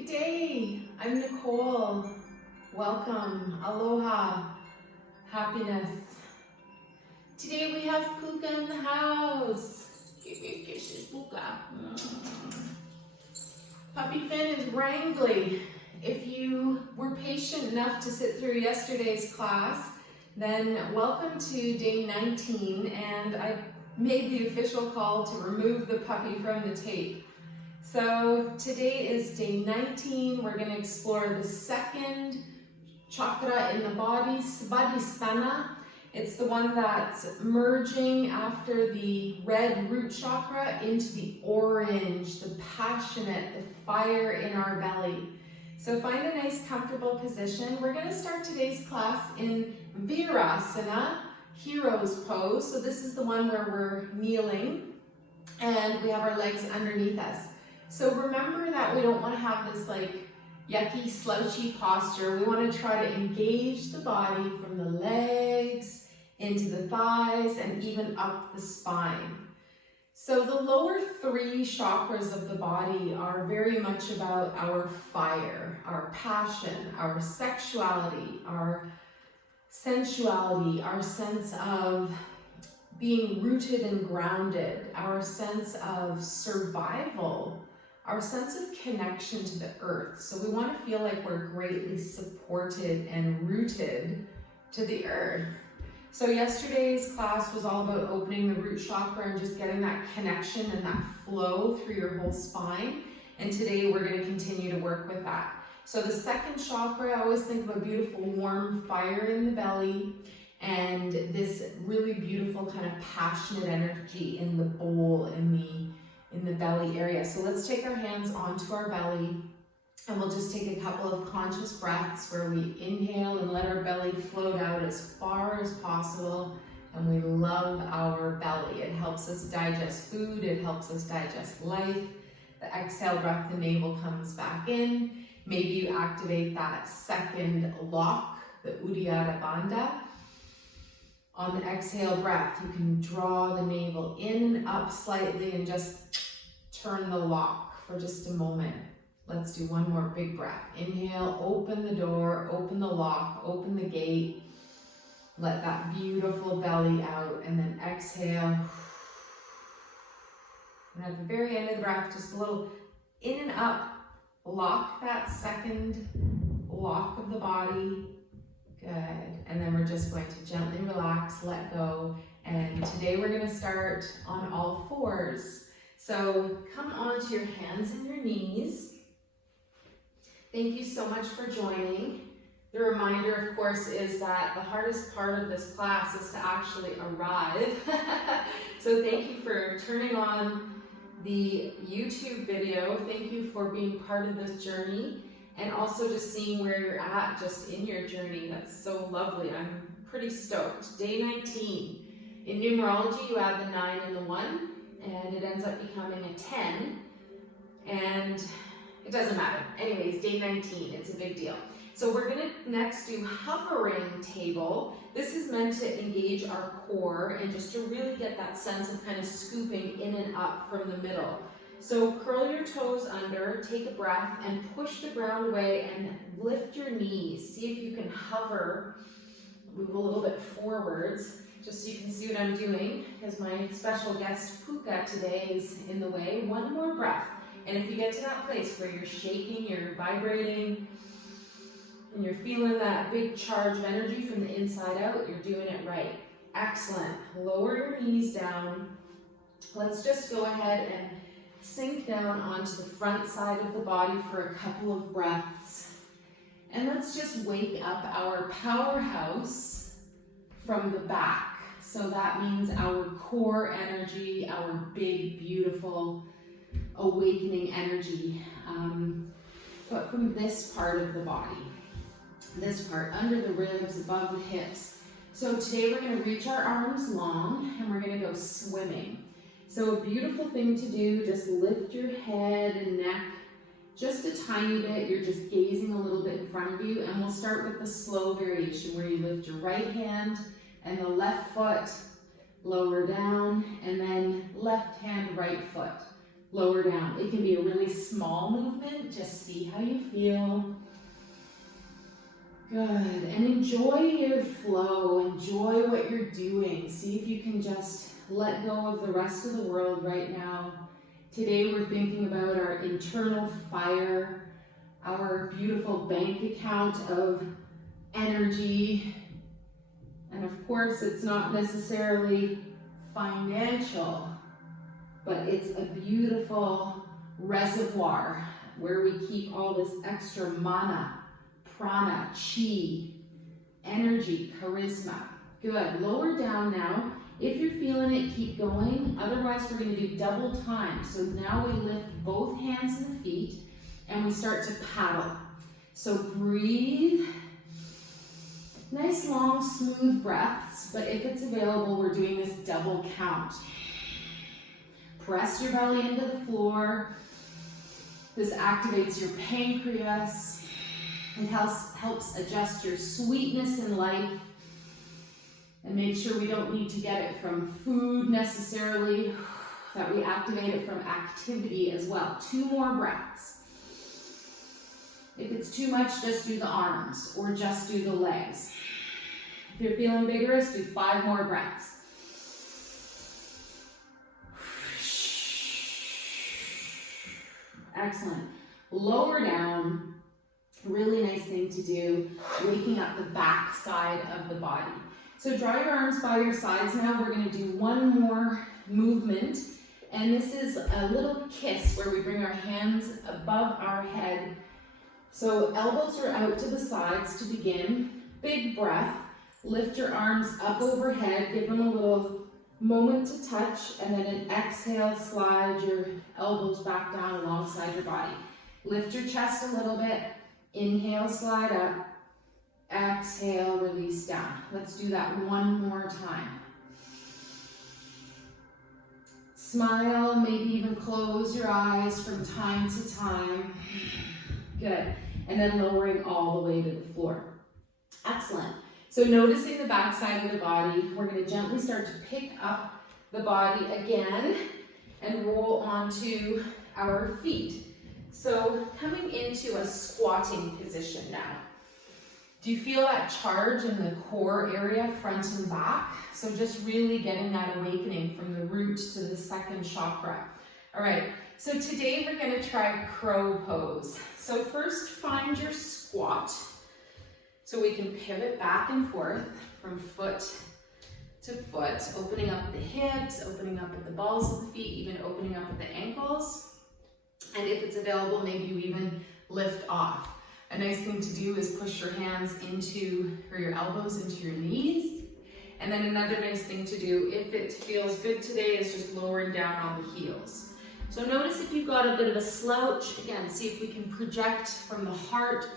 Good day. I'm Nicole. Welcome. Aloha. Happiness. Today we have Puka in the house. Give me kisses, Puka. Puppy Finn is wrangly. If you were patient enough to sit through yesterday's class, then welcome to day 19, and I made the official call to remove the puppy from the tape. So today is day 19. We're going to explore the second chakra in the body, Svadhisthana. It's the one that's merging after the red root chakra into the orange, the passionate, the fire in our belly. So find a nice comfortable position. We're going to start today's class in Virasana, hero's pose. So this is the one where we're kneeling and we have our legs underneath us. So remember that we don't want to have this like yucky, slouchy posture. We want to try to engage the body from the legs into the thighs and even up the spine. So the lower three chakras of the body are very much about our fire, our passion, our sexuality, our sensuality, our sense of being rooted and grounded, our sense of survival, our sense of connection to the earth. So we want to feel like we're greatly supported and rooted to the earth. So yesterday's class was all about opening the root chakra and just getting that connection and that flow through your whole spine. And today we're going to continue to work with that. So the second chakra, I always think of a beautiful warm fire in the belly and this really beautiful kind of passionate energy in the bowl, in the belly area. So let's take our hands onto our belly and we'll just take a couple of conscious breaths where we inhale and let our belly float out as far as possible. And we love our belly. It helps us digest food. It helps us digest life. The exhale breath, the navel comes back in. Maybe you activate that second lock, the Uddiyana Bandha. On the exhale breath, you can draw the navel in and up slightly and just turn the lock for just a moment. Let's do one more big breath. Inhale, open the door, open the lock, open the gate. Let that beautiful belly out, and then exhale. And at the very end of the breath, just a little in and up. Lock that second lock of the body. Good. And then we're just going to gently relax, let go. And today we're going to start on all fours. So come onto your hands and your knees. Thank you so much for joining. The reminder, of course, is that the hardest part of this class is to actually arrive. So thank you for turning on the YouTube video. Thank you for being part of this journey. And also just seeing where you're at just in your journey. That's so lovely. I'm pretty stoked. Day 19. In numerology, you add the 9 and the 1, and it ends up becoming a 10. And it doesn't matter. Anyways, day 19, it's a big deal. So we're gonna next do hovering table. This is meant to engage our core and just to really get that sense of kind of scooping in and up from the middle. So curl your toes under, take a breath, and push the ground away and lift your knees. See if you can hover, move a little bit forwards, just so you can see what I'm doing, because my special guest Puka today is in the way. One more breath. And if you get to that place where you're shaking, you're vibrating, and you're feeling that big charge of energy from the inside out, you're doing it right. Excellent. Lower your knees down. Let's just go ahead and sink down onto the front side of the body for a couple of breaths. And let's just wake up our powerhouse from the back. So that means our core energy, our big, beautiful, awakening energy. But from this part of the body, this part, under the ribs, above the hips. So today we're going to reach our arms long and we're going to go swimming. So a beautiful thing to do, just lift your head and neck just a tiny bit. You're just gazing a little bit in front of you, and we'll start with the slow variation where you lift your right hand and the left foot, lower down, and then left hand, right foot. lower down. It can be a really small movement. Just see how you feel. Good. And enjoy your flow. Enjoy what you're doing. See if you can just let go of the rest of the world right now. Today we're thinking about our internal fire, our beautiful bank account of energy. And of course, it's not necessarily financial, but it's a beautiful reservoir where we keep all this extra mana, prana, chi, energy, charisma. Good. Lower down now. If you're feeling it, keep going. Otherwise, we're going to do double time. So now we lift both hands and feet and we start to paddle. So breathe. Nice, long, smooth breaths, but if it's available, we're doing this double count. Press your belly into the floor. This activates your pancreas. It helps adjust your sweetness in life. And make sure we don't need to get it from food necessarily, that we activate it from activity as well. 2 more breaths. If it's too much, just do the arms or just do the legs. If you're feeling vigorous, do 5 more breaths. Excellent. Lower down. Really nice thing to do, waking up the back side of the body. So draw your arms by your sides now. We're going to do 1 more movement. And this is a little kiss where we bring our hands above our head. So elbows are out to the sides to begin. Big breath. Lift your arms up overhead. Give them a little moment to touch. And then an exhale, slide your elbows back down alongside your body. Lift your chest a little bit. Inhale, slide up. Exhale, release down. Let's do that 1 more time. Smile, maybe even close your eyes from time to time. Good. And then lowering all the way to the floor. Excellent. So noticing the back side of the body, we're going to gently start to pick up the body again and roll onto our feet. So coming into a squatting position now. Do you feel that charge in the core area, front and back? So just really getting that awakening from the root to the 2nd chakra. All right, so today we're going to try crow pose. So first find your squat. So we can pivot back and forth from foot to foot, opening up the hips, opening up at the balls of the feet, even opening up at the ankles. And if it's available, maybe you even lift off. A nice thing to do is push your hands into, or your elbows into your knees. And then another nice thing to do, if it feels good today, is just lowering down on the heels. So notice if you've got a bit of a slouch, again, see if we can project from the heart,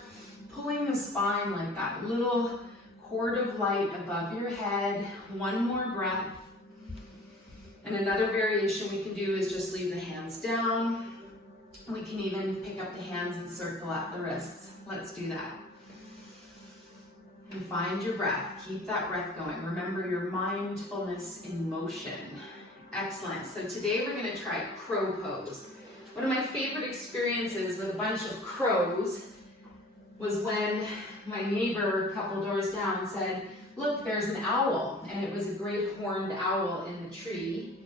pulling the spine like that little cord of light above your head. 1 more breath. And another variation we can do is just leave the hands down. We can even pick up the hands and circle at the wrists. Let's do that. And find your breath. Keep that breath going. Remember your mindfulness in motion. Excellent. So today we're going to try crow pose. One of my favorite experiences with a bunch of crows was when my neighbor a couple doors down said, look, there's an owl. And it was a great horned owl in the tree.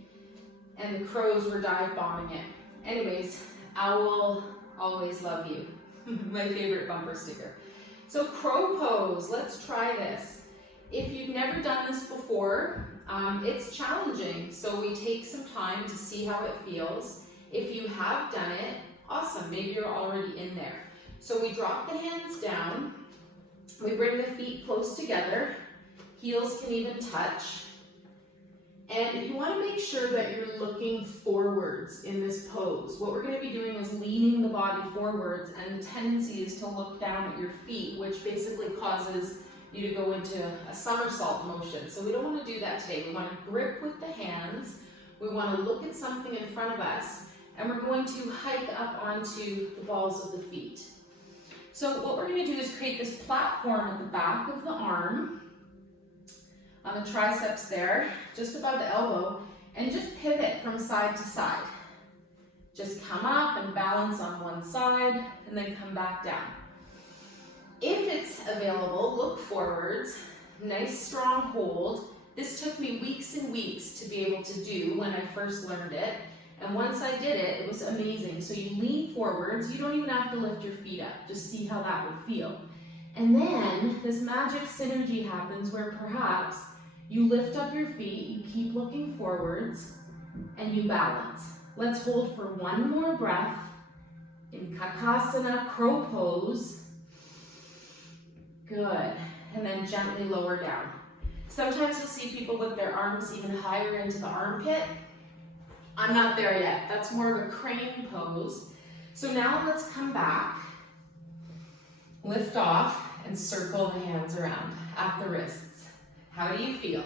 And the crows were dive bombing it. Anyways, owl, always love you. My favorite bumper sticker. So crow pose, let's try this. If you've never done this before, it's challenging. So we take some time to see how it feels. If you have done it, awesome, maybe you're already in there. So we drop the hands down, we bring the feet close together, heels can even touch. And you want to make sure that you're looking forwards in this pose. What we're going to be doing is leaning the body forwards, and the tendency is to look down at your feet, which basically causes you to go into a somersault motion. So we don't want to do that today. We want to grip with the hands. We want to look at something in front of us, and we're going to hike up onto the balls of the feet. So what we're going to do is create this platform at the back of the arm, on the triceps there, just above the elbow, and just pivot from side to side. Just come up and balance on one side and then come back down. If it's available, look forwards, nice strong hold. This took me weeks and weeks to be able to do when I first learned it. And once I did it, it was amazing. So you lean forwards, you don't even have to lift your feet up, just see how that would feel. And then this magic synergy happens where perhaps you lift up your feet, you keep looking forwards, and you balance. Let's hold for one more breath in Kakasana, crow pose. Good. And then gently lower down. Sometimes you'll see people with their arms even higher into the armpit. I'm not there yet. That's more of a crane pose. So now let's come back, lift off, and circle the hands around at the wrists. How do you feel?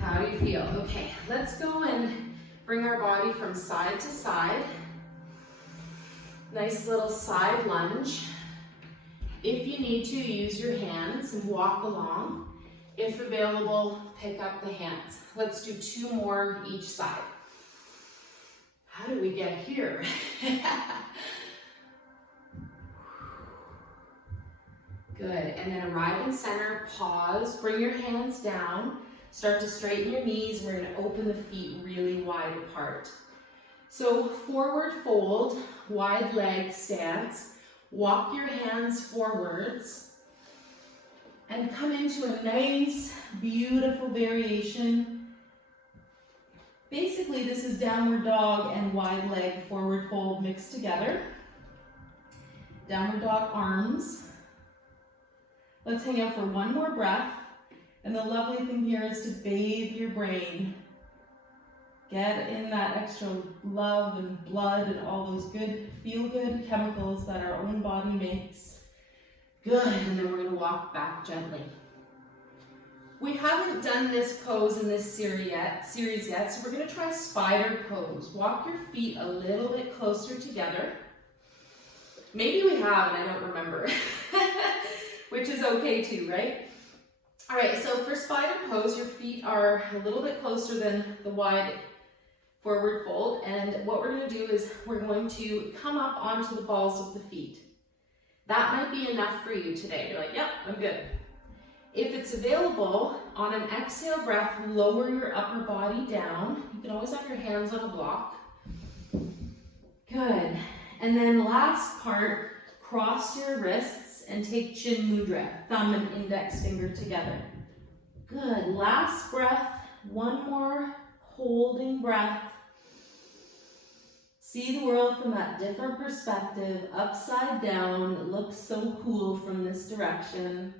How do you feel? Okay, let's go and bring our body from side to side. Nice little side lunge. If you need to, use your hands and walk along. If available, pick up the hands. Let's do 2 more each side. How do we get here? Good, and then arrive in center, pause, bring your hands down, start to straighten your knees. We're gonna open the feet really wide apart. So forward fold, wide leg stance, walk your hands forwards, and come into a nice, beautiful variation. Basically, this is downward dog and wide leg forward fold mixed together. Downward dog arms. Let's hang out for one more breath. And the lovely thing here is to bathe your brain. Get in that extra love and blood and all those good, feel-good chemicals that our own body makes. Good, and then we're gonna walk back gently. We haven't done this pose in this series yet, so we're gonna try spider pose. Walk your feet a little bit closer together. Maybe we have and I don't remember, which is okay too, right? All right, so for spider pose, your feet are a little bit closer than the wide forward fold, and what we're gonna do is we're going to come up onto the balls of the feet. That might be enough for you today. You're like, yep, I'm good. If it's available, on an exhale breath, lower your upper body down. You can always have your hands on a block. Good. And then last part, cross your wrists and take chin mudra, thumb and index finger together. Good. Last breath, one more holding breath. See the world from that different perspective, upside down. It looks so cool from this direction.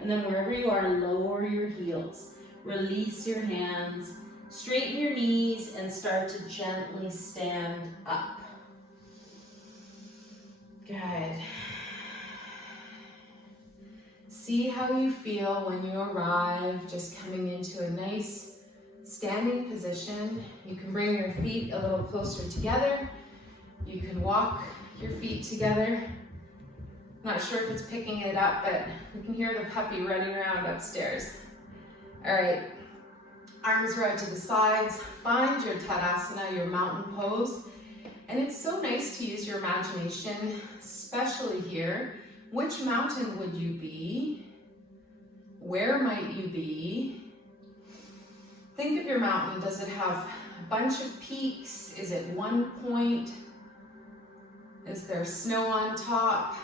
And then wherever you are, lower your heels. Release your hands, straighten your knees, and start to gently stand up. Good. See how you feel when you arrive, just coming into a nice standing position. You can bring your feet a little closer together. You can walk your feet together. Not sure if it's picking it up, but we can hear the puppy running around upstairs. All right, arms right to the sides. Find your Tadasana, your mountain pose. And it's so nice to use your imagination, especially here. Which mountain would you be? Where might you be? Think of your mountain. Does it have a bunch of peaks? Is it one point? Is there snow on top?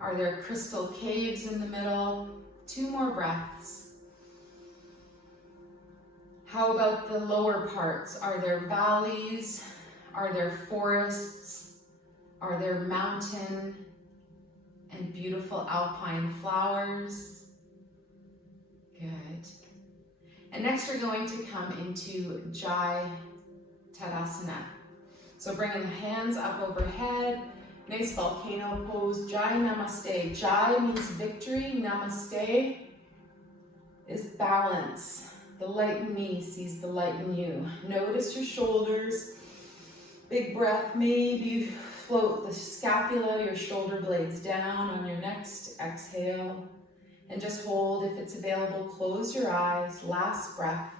Are there crystal caves in the middle? 2 more breaths. How about the lower parts? Are there valleys? Are there forests? Are there mountain and beautiful alpine flowers? Good. And next we're going to come into Jai Tadasana. So bringing the hands up overhead, nice volcano pose, Jai Namaste. Jai means victory, Namaste is balance. The light in me sees the light in you. Notice your shoulders, big breath, maybe float the scapula, your shoulder blades down on your next exhale. And just hold, if it's available, close your eyes, last breath.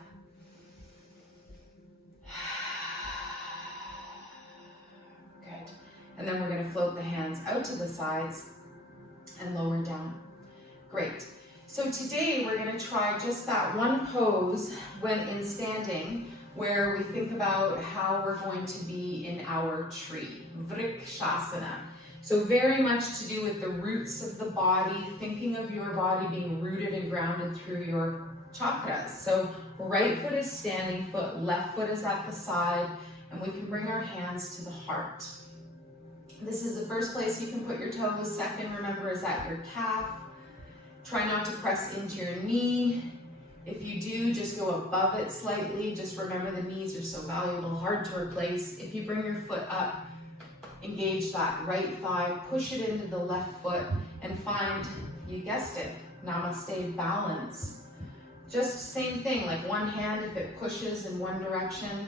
And then we're gonna float the hands out to the sides and lower down. Great. So today we're gonna try just that one pose when in standing, where we think about how we're going to be in our tree, Vrikshasana. So very much to do with the roots of the body, thinking of your body being rooted and grounded through your chakras. So right foot is standing foot, left foot is at the side, and we can bring our hands to the heart. This is the first place you can put your toes. Second, remember, is at your calf. Try not to press into your knee. If you do, just go above it slightly. Just remember the knees are so valuable, hard to replace. If you bring your foot up, engage that right thigh, push it into the left foot, and find, you guessed it, Namaste balance. Just same thing, like one hand, if it pushes in one direction,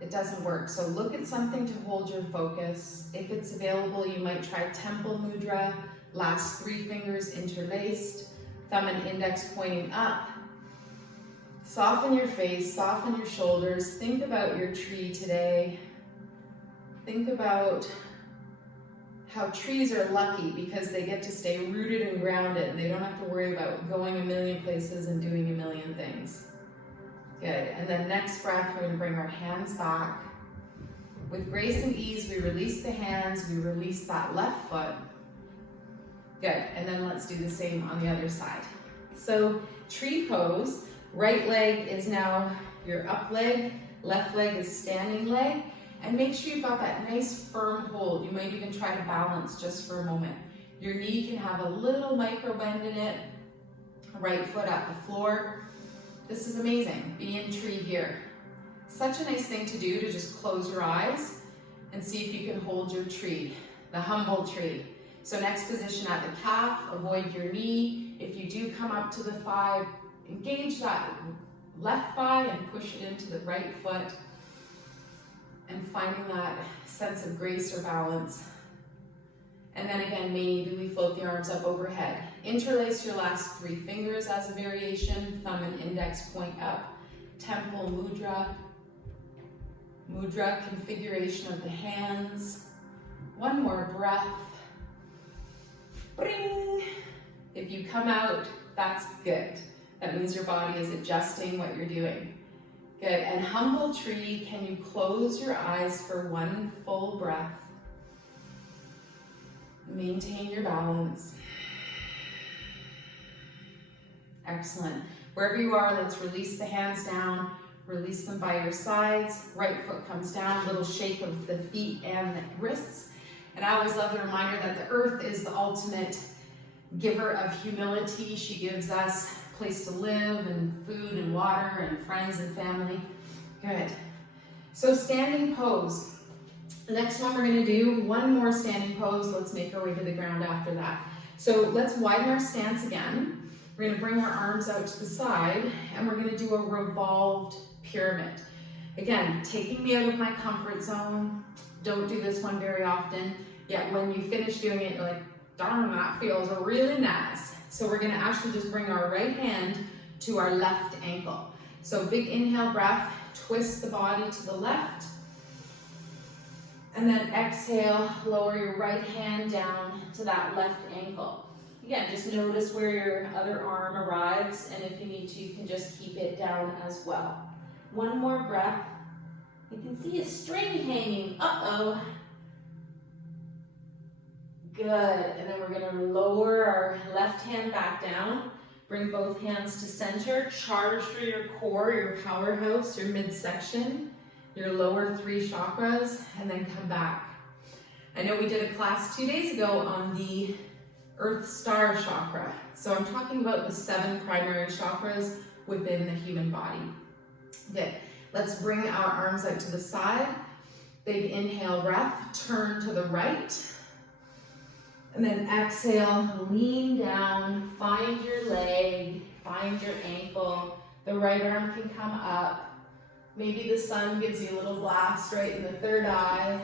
it doesn't work. So look at something to hold your focus. If it's available, you might try temple mudra, last 3 fingers interlaced, thumb and index pointing up. Soften your face, soften your shoulders. Think about your tree today. Think about how trees are lucky because they get to stay rooted and grounded and they don't have to worry about going a million places and doing a million things. Good, and then next breath, we're gonna bring our hands back. With grace and ease, we release the hands, we release that left foot. Good, and then let's do the same on the other side. So tree pose, right leg is now your up leg, left leg is standing leg, and make sure you've got that nice firm hold. You might even try to balance just for a moment. Your knee can have a little micro bend in it, right foot at the floor. This is amazing, be in tree here. Such a nice thing to do to just close your eyes and see if you can hold your tree, the humble tree. So next position at the calf, avoid your knee. If you do come up to the thigh, engage that left thigh and push it into the right foot and finding that sense of grace or balance. And then again, maybe we float the arms up overhead. Interlace your last 3 fingers as a variation, thumb and index point up. Temple mudra, mudra configuration of the hands. One more breath. Bring. If you come out, that's good. That means your body is adjusting what you're doing. Good, and humble tree, can you close your eyes for 1 full breath? Maintain your balance. Excellent. Wherever you are, let's release the hands down, release them by your sides. Right foot comes down, little shake of the feet and the wrists. And I always love the reminder that the earth is the ultimate giver of humility. She gives us a place to live and food and water and friends and family. Good. So standing pose. The next one we're going to do, one more standing pose. Let's make our way to the ground after that. So let's widen our stance again. We're going to bring our arms out to the side and we're going to do a revolved pyramid. Again, taking me out of my comfort zone. Don't do this one very often. Yet when you finish doing it, you're like, darn, that feels really nice. So we're going to actually just bring our right hand to our left ankle. So big inhale breath, twist the body to the left. And then exhale, lower your right hand down to that left ankle. Again, just notice where your other arm arrives, and if you need to, you can just keep it down as well. One more breath. You can see a string hanging. Uh-oh. Good, and then we're gonna lower our left hand back down. Bring both hands to center. Charge through your core, your powerhouse, your midsection, your lower 3 chakras, and then come back. I know we did a class 2 days ago on the Earth Star chakra. So I'm talking about the 7 primary chakras within the human body. Good. Let's bring our arms out to the side. Big inhale breath, turn to the right. And then exhale, lean down, find your leg, find your ankle. The right arm can come up. Maybe the sun gives you a little blast right in the 3rd eye,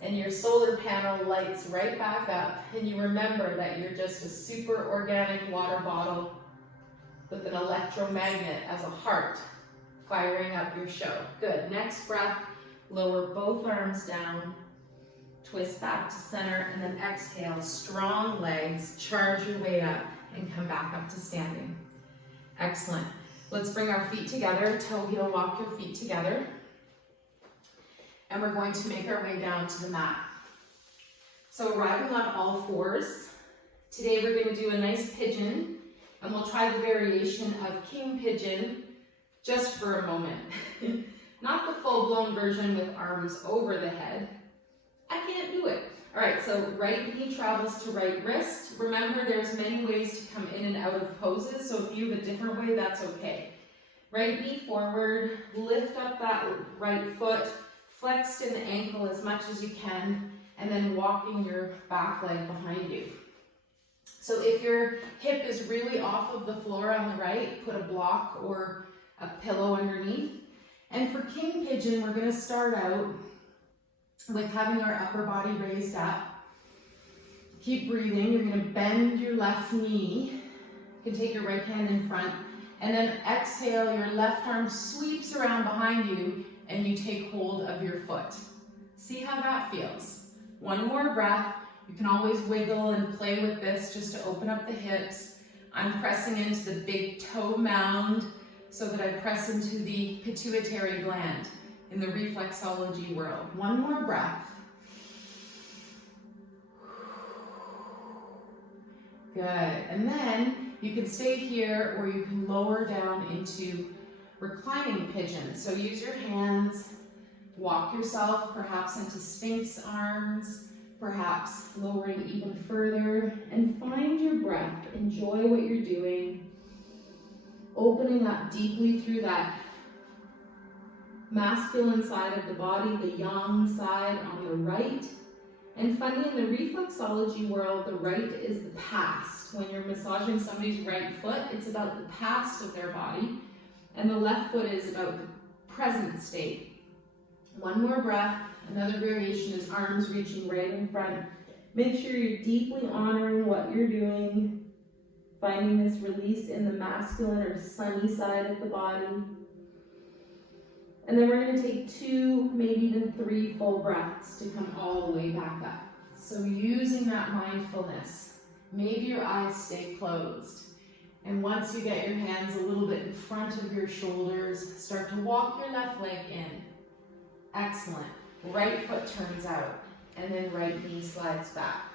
and your solar panel lights right back up, and you remember that you're just a super organic water bottle with an electromagnet as a heart firing up your show. Good. Next breath, lower both arms down. Twist back to center, and then exhale, strong legs, charge your way up, and come back up to standing. Excellent. Let's bring our feet together, toe heel walk your feet together. And we're going to make our way down to the mat. So arriving on all fours, today we're going to do a nice pigeon, and we'll try the variation of king pigeon just for a moment. Not the full-blown version with arms over the head. I can't do it. All right, so right knee travels to right wrist. Remember, there's many ways to come in and out of poses, so if you have a different way, that's okay. Right knee forward, lift up that right foot, flex in the ankle as much as you can, and then walking your back leg behind you. So if your hip is really off of the floor on the right, put a block or a pillow underneath. And for king pigeon, we're going to start out with having our upper body raised up. Keep breathing. You're going to bend your left knee. You can take your right hand in front. And then exhale, your left arm sweeps around behind you and you take hold of your foot. See how that feels. One more breath. You can always wiggle and play with this just to open up the hips. I'm pressing into the big toe mound so that I press into the pituitary gland in the reflexology world. One more breath. Good. And then you can stay here or you can lower down into reclining pigeon. So use your hands, walk yourself perhaps into sphinx arms, perhaps lowering even further, and find your breath. Enjoy what you're doing. Opening up deeply through that masculine side of the body, the yang side on the right. And funny, in the reflexology world, the right is the past. When you're massaging somebody's right foot, it's about the past of their body, and the left foot is about the present state. One more breath. Another variation is arms reaching right in front. Make sure you're deeply honoring what you're doing, finding this release in the masculine or sunny side of the body. And then we're going to take 2, maybe even 3 full breaths to come all the way back up. So using that mindfulness, maybe your eyes stay closed. And once you get your hands a little bit in front of your shoulders, start to walk your left leg in. Excellent. Right foot turns out, and then right knee slides back.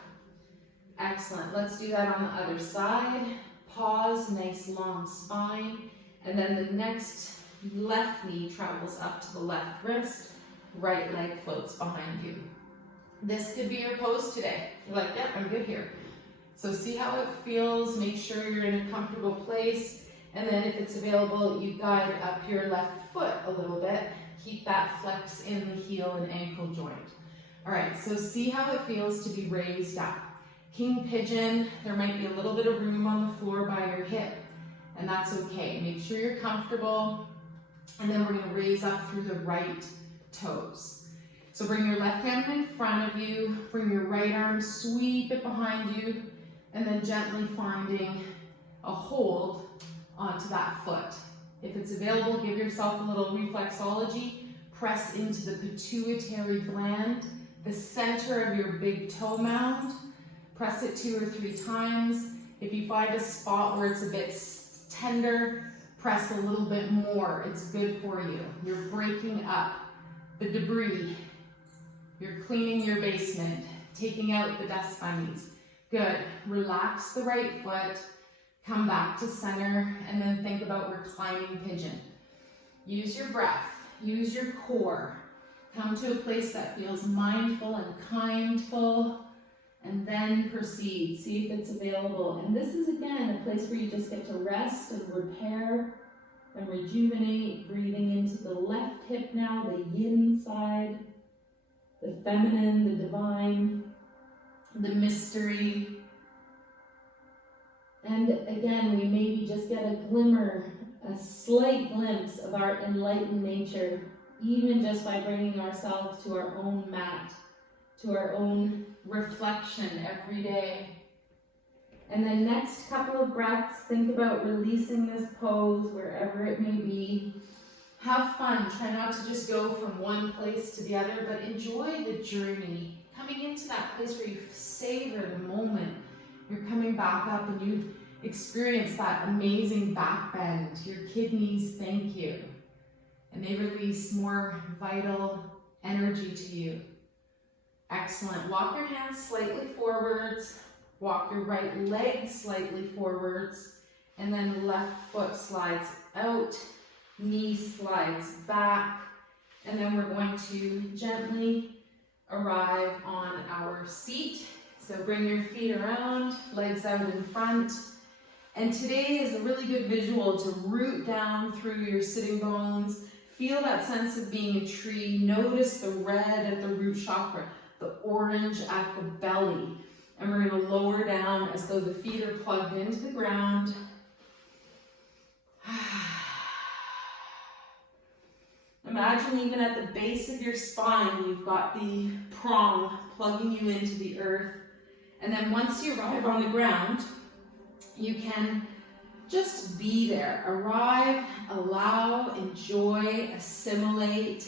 Excellent. Let's do that on the other side. Pause, nice long spine, and then the next left knee travels up to the left wrist, right leg floats behind you. This could be your pose today. You're like, yep, I'm good here. So see how it feels, make sure you're in a comfortable place, and then if it's available, you guide up your left foot a little bit. Keep that flex in the heel and ankle joint. All right, so see how it feels to be raised up. King pigeon, there might be a little bit of room on the floor by your hip, and that's okay. Make sure you're comfortable, and then we're gonna raise up through the right toes. So bring your left hand in front of you, bring your right arm, sweep it behind you, and then gently finding a hold onto that foot. If it's available, give yourself a little reflexology. Press into the pituitary gland, the center of your big toe mound. Press it 2 or 3 times. If you find a spot where it's a bit tender, press a little bit more. It's good for you. You're breaking up the debris. You're cleaning your basement, taking out the dust bunnies. Good. Relax the right foot. Come back to center, and then think about reclining pigeon. Use your breath, use your core. Come to a place that feels mindful and kindful, and then proceed. See if it's available. And this is, again, a place where you just get to rest and repair and rejuvenate, breathing into the left hip now, the yin side, the feminine, the divine, the mystery. And again, we maybe just get a glimmer, a slight glimpse of our enlightened nature, even just by bringing ourselves to our own mat, to our own reflection every day. And then next couple of breaths, think about releasing this pose wherever it may be. Have fun. Try not to just go from one place to the other, but enjoy the journey. Coming into that place where you savor the moment. You're coming back up and you experience that amazing back bend. Your kidneys thank you. And they release more vital energy to you. Excellent. Walk your hands slightly forwards. Walk your right leg slightly forwards. And then left foot slides out. Knee slides back. And then we're going to gently arrive on our seat. So bring your feet around, legs out in front. And today is a really good visual to root down through your sitting bones. Feel that sense of being a tree. Notice the red at the root chakra, the orange at the belly. And we're going to lower down as though the feet are plugged into the ground. Imagine even at the base of your spine, you've got the prong plugging you into the earth. And then once you arrive on the ground, you can just be there. Arrive, allow, enjoy, assimilate.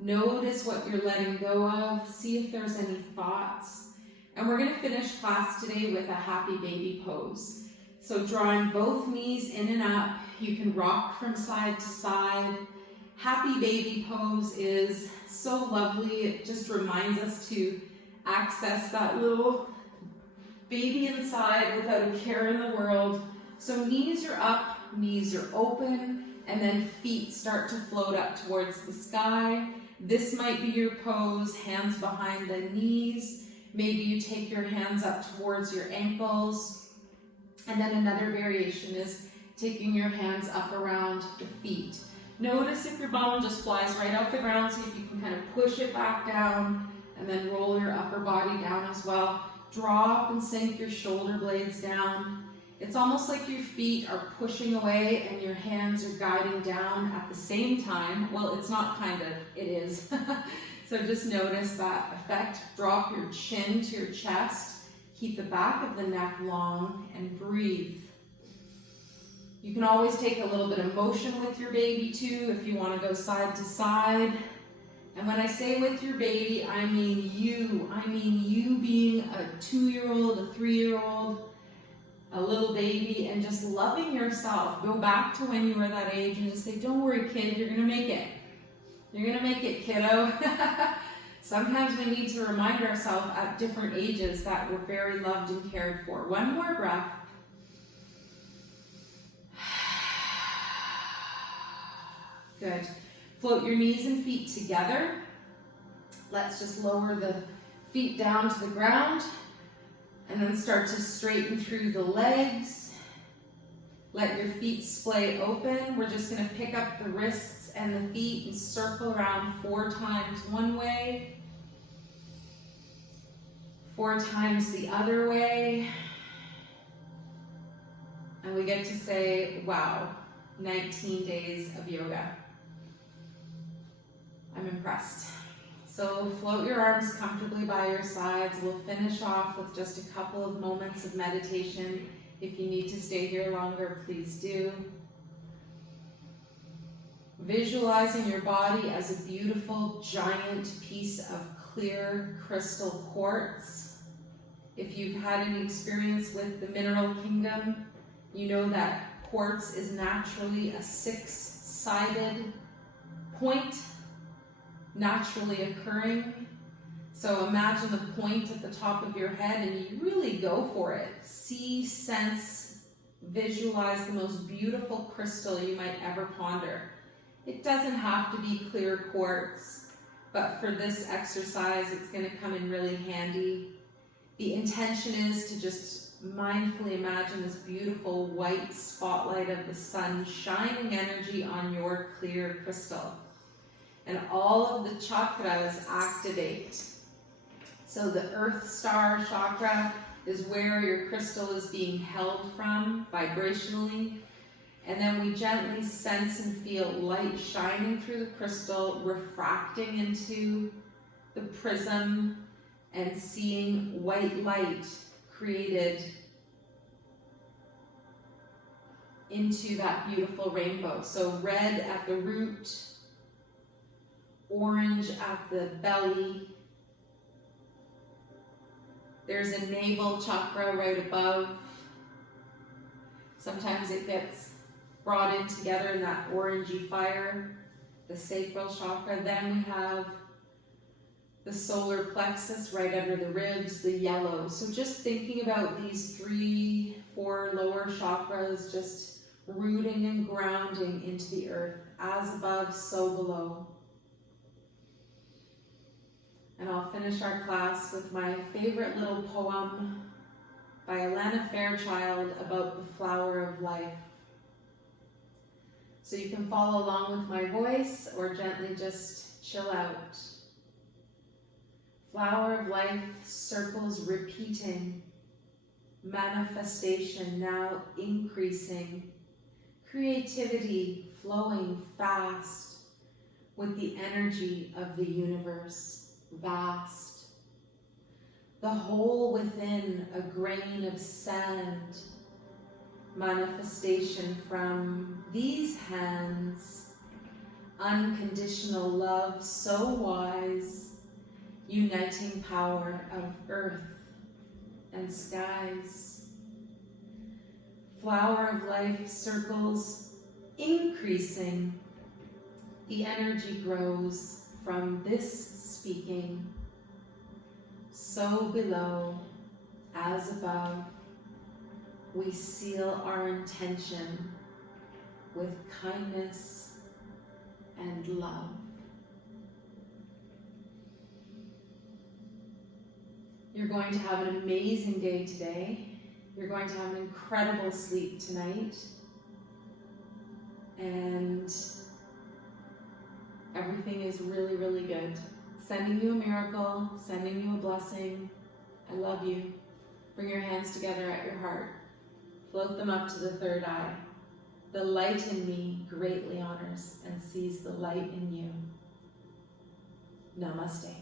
Notice what you're letting go of. See if there's any thoughts. And we're going to finish class today with a happy baby pose. So drawing both knees in and up, you can rock from side to side. Happy baby pose is so lovely. It just reminds us to access that little baby inside without a care in the world. So knees are up, knees are open, and then feet start to float up towards the sky. This might be your pose, hands behind the knees. Maybe you take your hands up towards your ankles. And then another variation is taking your hands up around the feet. Notice if your bum just flies right off the ground, see if you can kind of push it back down and then roll your upper body down as well. Drop and sink your shoulder blades down. It's almost like your feet are pushing away and your hands are guiding down at the same time. Well, it's not kind of, it is. So just notice that effect. Drop your chin to your chest. Keep the back of the neck long and breathe. You can always take a little bit of motion with your baby too if you want to go side to side. And when I say with your baby, I mean you. I mean you being a 2-year-old, a 3-year-old, a little baby, and just loving yourself. Go back to when you were that age and just say, don't worry, kid, you're going to make it. You're going to make it, kiddo. Sometimes we need to remind ourselves at different ages that we're very loved and cared for. One more breath. Good. Float your knees and feet together. Let's just lower the feet down to the ground and then start to straighten through the legs. Let your feet splay open. We're just going to pick up the wrists and the feet and circle around 4 times one way, 4 times the other way. And we get to say, wow, 19 days of yoga. I'm impressed. So float your arms comfortably by your sides. We'll finish off with just a couple of moments of meditation. If you need to stay here longer, please do. Visualizing your body as a beautiful, giant piece of clear crystal quartz. If you've had any experience with the mineral kingdom, you know that quartz is naturally a 6-sided point, naturally occurring. So imagine the point at the top of your head and you really go for it. See, sense, visualize the most beautiful crystal you might ever ponder. It doesn't have to be clear quartz, but for this exercise, it's going to come in really handy. The intention is to just mindfully imagine this beautiful white spotlight of the sun shining energy on your clear crystal. And all of the chakras activate. So the Earth Star chakra is where your crystal is being held from vibrationally. And then we gently sense and feel light shining through the crystal, refracting into the prism and seeing white light created into that beautiful rainbow. So red at the root, orange at the belly. There's a navel chakra right above. Sometimes it gets brought in together in that orangey fire, the sacral chakra. Then we have the solar plexus right under the ribs, the yellow. So just thinking about these 3, 4 lower chakras, just rooting and grounding into the earth, as above, so below. And I'll finish our class with my favorite little poem by Alana Fairchild about the flower of life. So you can follow along with my voice or gently just chill out. Flower of life circles repeating, manifestation now increasing, creativity flowing fast with the energy of the universe, vast. The whole within a grain of sand, manifestation from these hands, unconditional love so wise, uniting power of earth and skies. Flower of life circles increasing, the energy grows from this speaking, so below as above. We seal our intention with kindness and love. You're going to have an amazing day today. You're going to have an incredible sleep tonight. And everything is really, really good. Sending you a miracle, sending you a blessing. I love you. Bring your hands together at your heart. Float them up to the third eye. The light in me greatly honors and sees the light in you. Namaste.